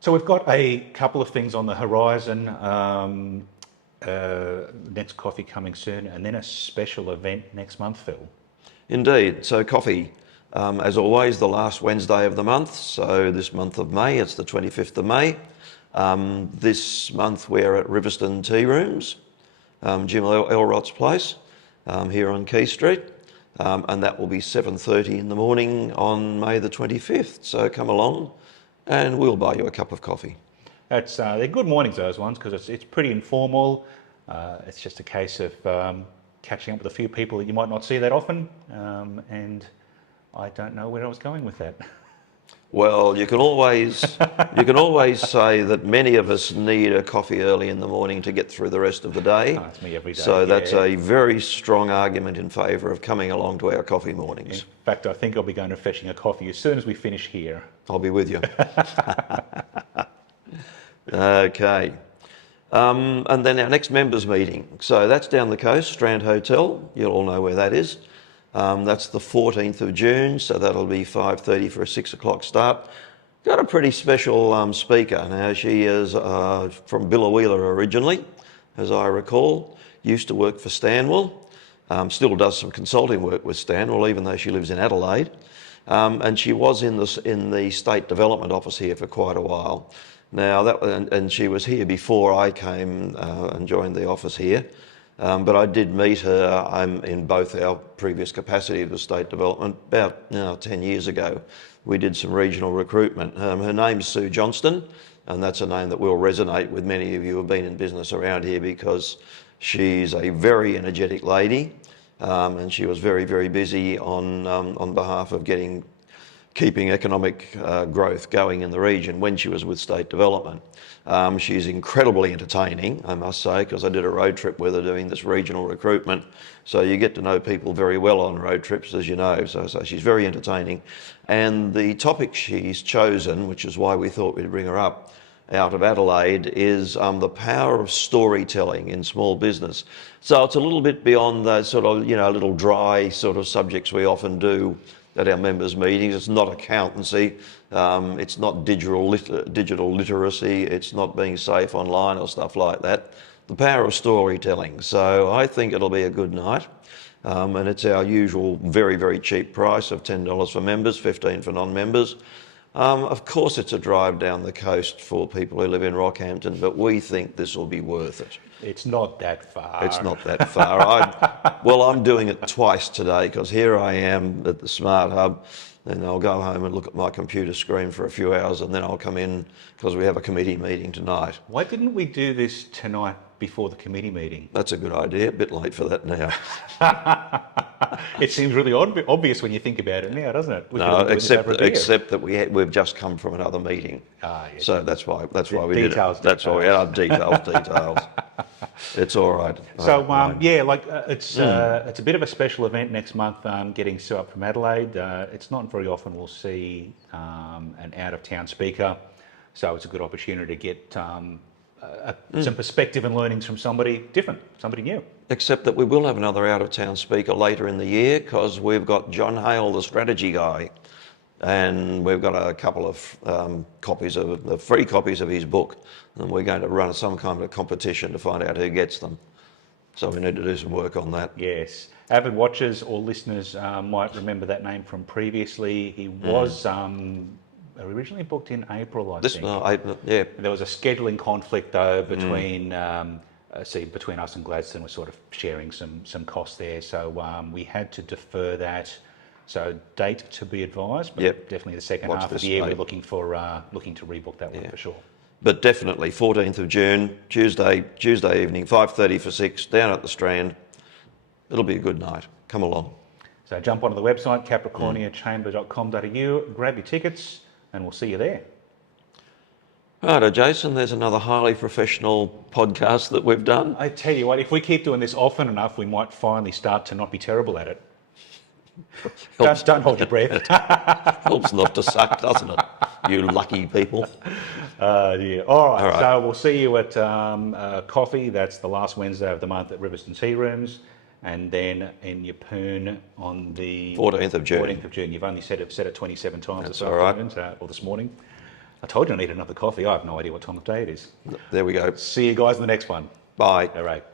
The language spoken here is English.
So we've got a couple of things on the horizon. Next coffee coming soon, and then a special event next month, Phil. Indeed. So coffee, as always, the last Wednesday of the month. So this month of May, it's the 25th of May. This month we're at Riverston Tea Rooms, Jim Elrott's place, here on Quay Street. And that will be 7:30 in the morning on May the 25th. So come along and we'll buy you a cup of coffee. They're good mornings, those ones, because it's pretty informal. It's just a case of catching up with a few people that you might not see that often, and I don't know where I was going with that. Well, you can always say that many of us need a coffee early in the morning to get through the rest of the day. Oh, it's me every day. So that's a very strong argument in favour of coming along to our coffee mornings. In fact, I think I'll be going to fetching a coffee as soon as we finish here. I'll be with you. Okay. And then our next members meeting. So that's down the coast, Strand Hotel. You'll all know where that is. That's the 14th of June, so that'll be 5:30 for a 6 o'clock start. Got a pretty special speaker. Now, she is from Billawheeler originally, as I recall. Used to work for Stanwell. Still does some consulting work with Stanwell, even though she lives in Adelaide. And she was in the State Development Office here for quite a while. Now, and she was here before I came and joined the office here. But I did meet her in both our previous capacity of the State Development about 10 years ago. We did some regional recruitment. Her name's Sue Johnston, and that's a name that will resonate with many of you who have been in business around here because she's a very energetic lady, and she was very, very busy on behalf of keeping economic growth going in the region when she was with State Development. She's incredibly entertaining, I must say, because I did a road trip with her doing this regional recruitment. So you get to know people very well on road trips, as you know. So she's very entertaining. And the topic she's chosen, which is why we thought we'd bring her up, out of Adelaide, is the power of storytelling in small business. So it's a little bit beyond the sort of, little dry sort of subjects we often do at our members' meetings. It's not accountancy, it's not digital literacy, it's not being safe online or stuff like that. The power of storytelling. So I think it'll be a good night. And it's our usual very, very cheap price of $10 for members, $15 for non-members. Of course it's a drive down the coast for people who live in Rockhampton, but we think this will be worth it. It's not that far. It's not that far. I'm doing it twice today because here I am at the Smart Hub, and I'll go home and look at my computer screen for a few hours, and then I'll come in because we have a committee meeting tonight. Why didn't we do this tonight before the committee meeting? That's a good idea. A bit late for that now. It seems really obvious when you think about it now, doesn't it? No, except that we've just come from another meeting. Yes. So that's why we did it. That's why we had details. It's all right. So it's a bit of a special event next month. Getting Sue up from Adelaide. It's not very often we'll see an out-of-town speaker, so it's a good opportunity to get some perspective and learnings from somebody different, somebody new. Except that we will have another out-of-town speaker later in the year because we've got John Hale, the strategy guy, and we've got a couple of free copies of his book, and we're going to run some kind of competition to find out who gets them. So we need to do some work on that. Yes. Avid watchers or listeners might remember that name from previously. He was originally booked in April, I think. Yeah. There was a scheduling conflict though between between us and Gladstone. We're sort of sharing some costs there, so we had to defer that. So date to be advised, but definitely the second half of the year we're looking to rebook that one for sure. But definitely 14th of June, Tuesday evening, 5:30 for 6, down at the Strand. It'll be a good night. Come along. So jump onto the website, capricorniachamber.com.au, grab your tickets, and we'll see you there. Righto, Jason, there's another highly professional podcast that we've done. I tell you what, if we keep doing this often enough, we might finally start to not be terrible at it. Don't hold your breath. Helps not to suck, doesn't it? You lucky people. Yeah. All right. So we'll see you at coffee. That's the last Wednesday of the month at Riverston Tea Rooms. And then in Yeppoon on the 14th of June. 14th of June. You've only said it 27 times That's all right. Or this morning. I told you I need another coffee. I have no idea what time of day it is. There we go. See you guys in the next one. Bye. All right.